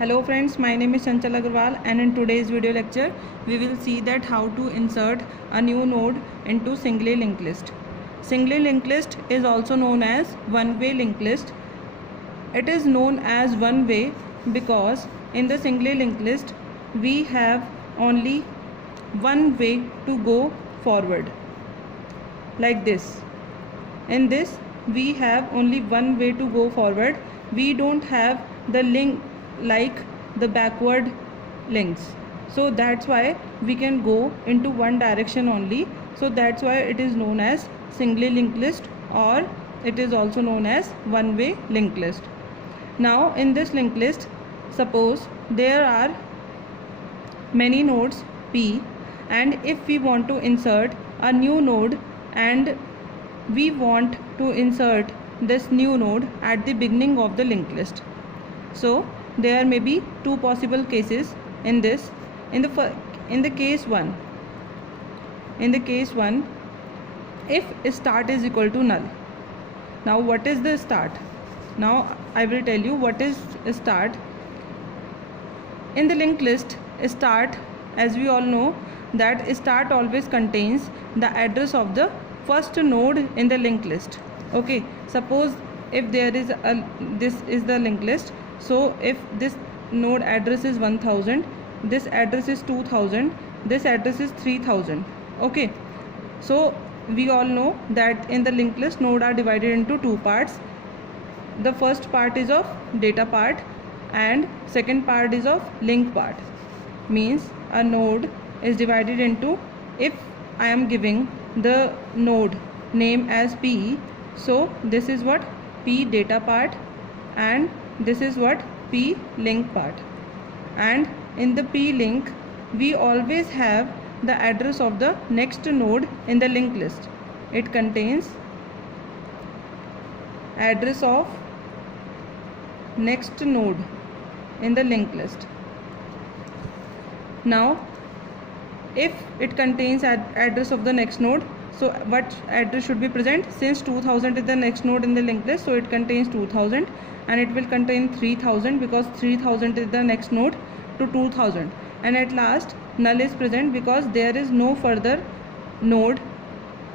Hello friends, my name is Chanchal Agarwal and in today's video lecture we will see that how to insert a new node into singly linked list. Singly linked list is also known as one-way linked list. It is known as one way because in the singly linked list we have only one way to go forward, like this. In this we have only one way to go forward. We don't have the link like the backward links, so that's why we can go into one direction only. So that's why it is known as singly linked list, or it is also known as one-way linked list. Now in this linked list, suppose there are many nodes P, and if we want to insert a new node and we want to insert this new node at the beginning of the linked list, so there may be two possible cases in this. In the case 1, if start is equal to null. Now what is the start? Now I will tell you what is start. In the linked list, start, as we all know, that start always contains the address of the first node in the linked list. Okay, suppose if there is this is the linked list. So if this node address is 1000, this address is 2000, this address is 3000. Okay, so we all know that in the linked list node are divided into two parts. The first part is of data part and second part is of link part. Means a node is divided into, if I am giving the node name as P, so this is what P data part and this is what P link part. And in the P link we always have the address of the next node in the linked list. It contains address of next node in the linked list. Now if it contains address of the next node, so what address should be present? Since 2000 is the next node in the linked list, so it contains 2000, and it will contain 3000 because 3000 is the next node to 2000. And at last null is present because there is no further node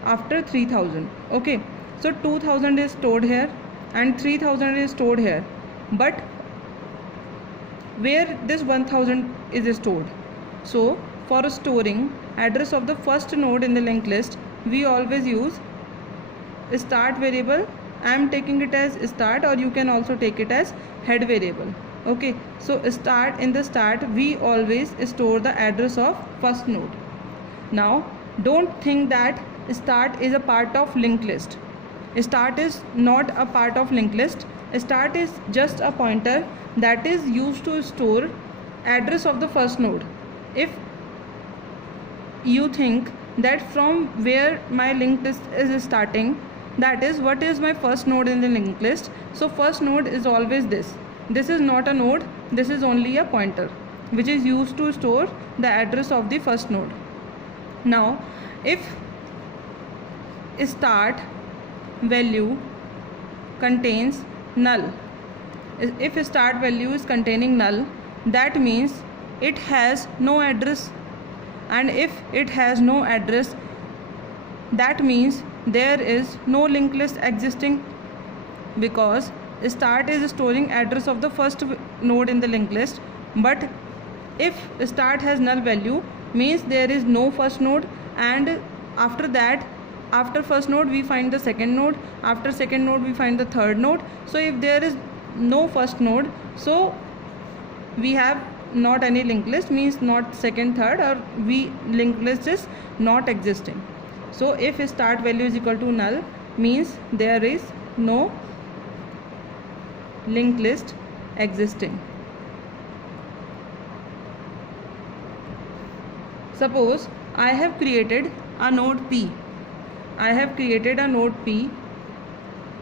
after 3000. Okay, so 2000 is stored here and 3000 is stored here, but where this 1000 is stored? So for storing address of the first node in the linked list, we always use start variable. I am taking it as start, or you can also take it as head variable. Okay, so start, in the start we always store the address of first node. Now don't think that start is a part of linked list. Start is not a part of linked list. Start is just a pointer that is used to store address of the first node. If you think that from where my linked list is starting, that is what is my first node in the linked list, so first node is always this. This is not a node, this is only a pointer which is used to store the address of the first node. Now if start value contains null, if start value is containing null, that means it has no address. And if it has no address, that means there is no linked list existing, because start is storing address of the first node in the linked list. But if start has null value, means there is no first node, and after that, after first node we find the second node, after second node we find the third node. So if there is no first node, so we have not any linked list, means not second, third, or we linked list is not existing. So if start value is equal to null, means there is no linked list existing. Suppose I have created a node P. I have created a node P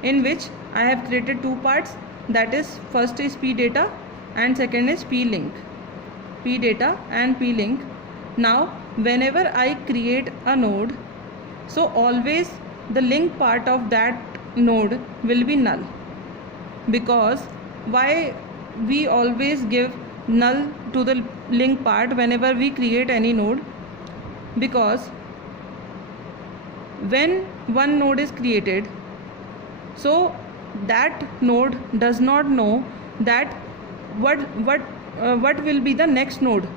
in which I have created two parts, that is first is P data and second is P link. P data and P link. Now whenever I create a node, so always the link part of that node will be null, because why we always give null to the link part whenever we create any node, because when one node is created, so that node does not know that what will be the next node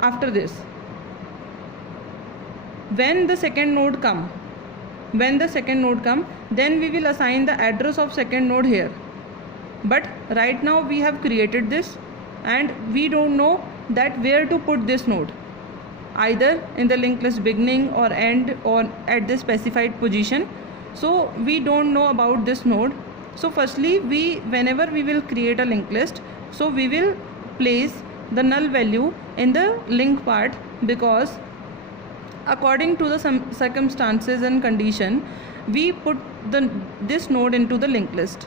after this. When the second node come, then we will assign the address of second node here. But right now we have created this and we don't know that where to put this node, either in the linked list beginning or end or at the specified position. So we don't know about this node. So firstly, whenever we will create a linked list, so we will place the null value in the link part, because according to the circumstances and condition, we put this node into the linked list.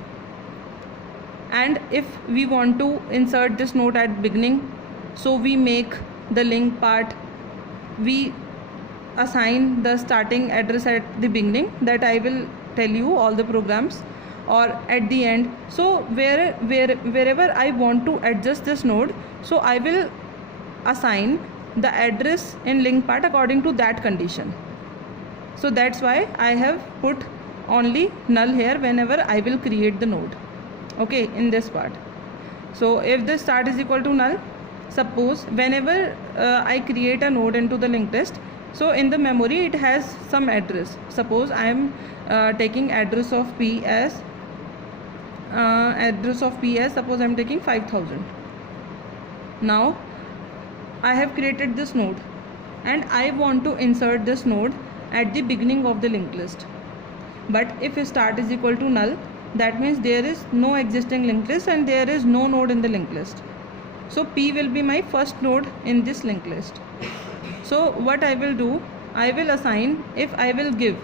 And if we want to insert this node at beginning, so we make the link part, we assign the starting address at the beginning, that I will tell you all the programs, or at the end. So wherever I want to adjust this node, so I will assign the address in link part according to that condition. So that's why I have put only null here whenever I will create the node, okay, in this part. So if the start is equal to null, suppose whenever I create a node into the linked list, so in the memory it has some address. Suppose I am taking address of p as suppose I am taking 5000. Now I have created this node and I want to insert this node at the beginning of the linked list. But if start is equal to null, that means there is no existing linked list and there is no node in the linked list. So p will be my first node in this linked list. So what I will do, I will assign, if I will give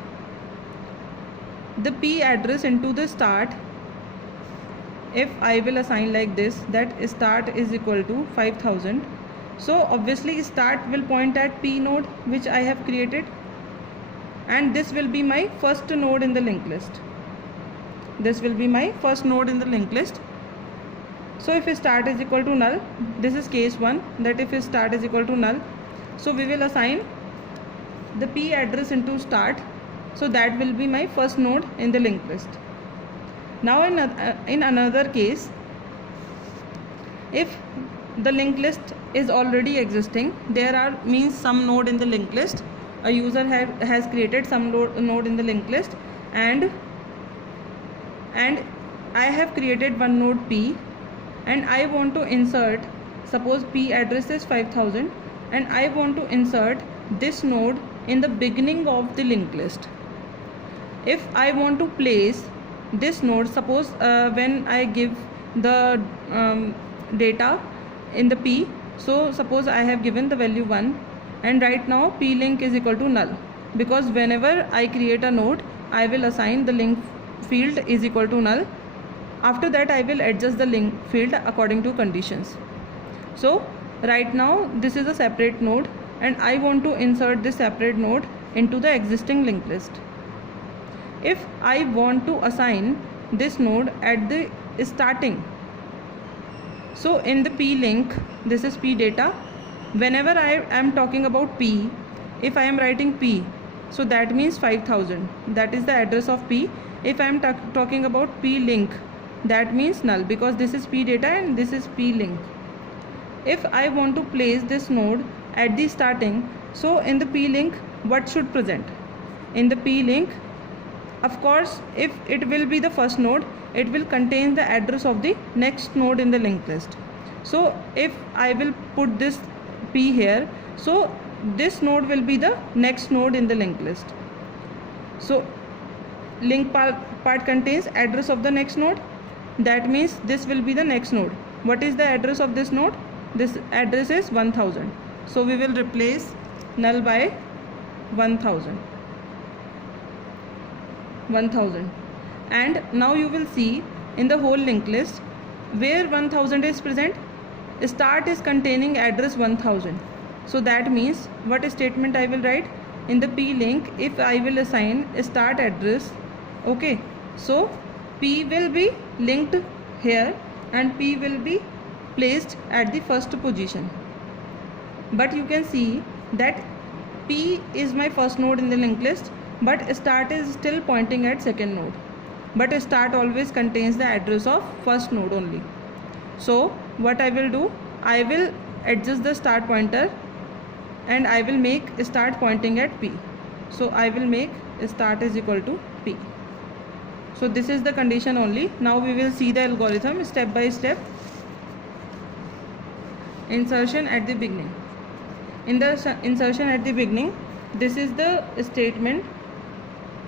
the p address into the start, if I will assign like this, that start is equal to 5000, so obviously start will point at p node which I have created, and this will be my first node in the linked list. This will be my first node in the linked list. So if start is equal to null, this is case 1, that if start is equal to null, so we will assign the p address into start, so that will be my first node in the linked list. Now in another case, if the linked list is already existing, there are means some node in the linked list, a user has created some node in the linked list, and I have created one node p, and I want to insert, suppose p address is 5000, and I want to insert this node in the beginning of the linked list. If I want to place this node, suppose when I give the data in the p, so suppose I have given the value 1, and right now p link is equal to null, because whenever I create a node, I will assign the link field is equal to null. After that I will adjust the link field according to conditions. So right now this is a separate node and I want to insert this separate node into the existing linked list. If I want to assign this node at the starting, so in the p link, this is p data, whenever I am talking about p, if I am writing p, so that means 5000, that is the address of p. If I am talking about p link, that means null, because this is p data and this is p link. If I want to place this node at the starting, so in the p link what should present? In the p link, of course, if it will be the first node, it will contain the address of the next node in the linked list. So if I will put this p here, so this node will be the next node in the linked list. So link part contains address of the next node, that means this will be the next node. What is the address of this node? This address is 1000, so we will replace null by 1000, and now you will see in the whole linked list where 1000 is present, start is containing address 1000. So that means what statement I will write in the p link, if I will assign a start address, okay, so p will be linked here and p will be placed at the first position. But you can see that P is my first node in the linked list, but start is still pointing at second node. But start always contains the address of first node only. So what I will do, I will adjust the start pointer and I will make start pointing at P. So I will make start is equal to P. So this is the condition only. Now we will see the algorithm step by step. Insertion at the beginning. In the insertion at the beginning, this is the statement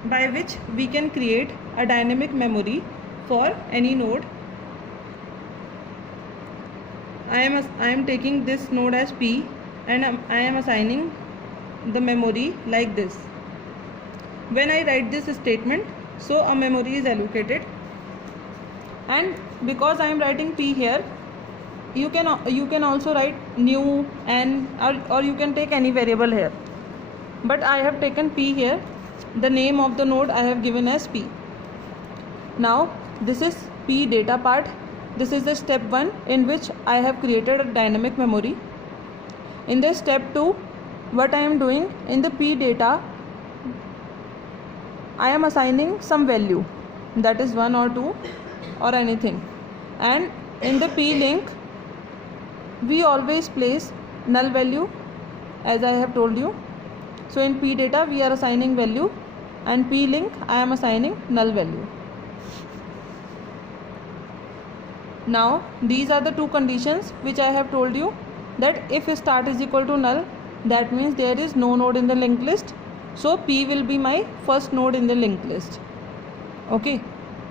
by which we can create a dynamic memory for any node. I am taking this node as P and I am assigning the memory like this. When I write this statement, so a memory is allocated, and because I am writing P here, you can also write new n, or you can take any variable here, but I have taken P here. The name of the node I have given as P. Now this is P data part. This is the step 1 in which I have created a dynamic memory. In the step 2, what I am doing, in the P data I am assigning some value, that is 1 or 2 or anything, and in the P link we always place null value, as I have told you. So in P data we are assigning value, and P link I am assigning null value. Now these are the two conditions which I have told you, that if start is equal to null, that means there is no node in the linked list, so P will be my first node in the linked list. Okay,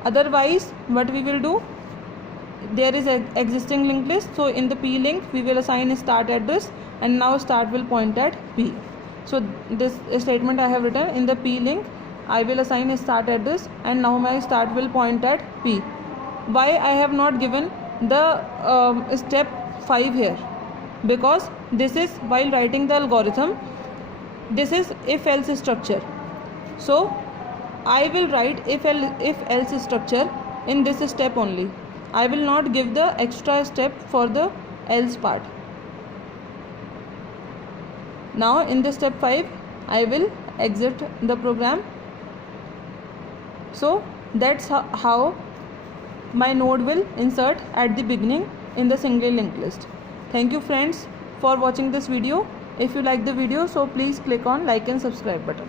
otherwise what we will do, there is an existing linked list, so in the P link we will assign a start address, and now start will point at P. So this statement I have written, in the P link I will assign a start address, and now my start will point at P. Why I have not given the step 5 here? Because this is, while writing the algorithm, this is if else structure, so I will write if else structure in this step only. I will not give the extra step for the else part. Now in the step 5 I will exit the program. So that's how my node will insert at the beginning in the singly linked list. Thank you friends for watching this video. If you like the video, so please click on like and subscribe button.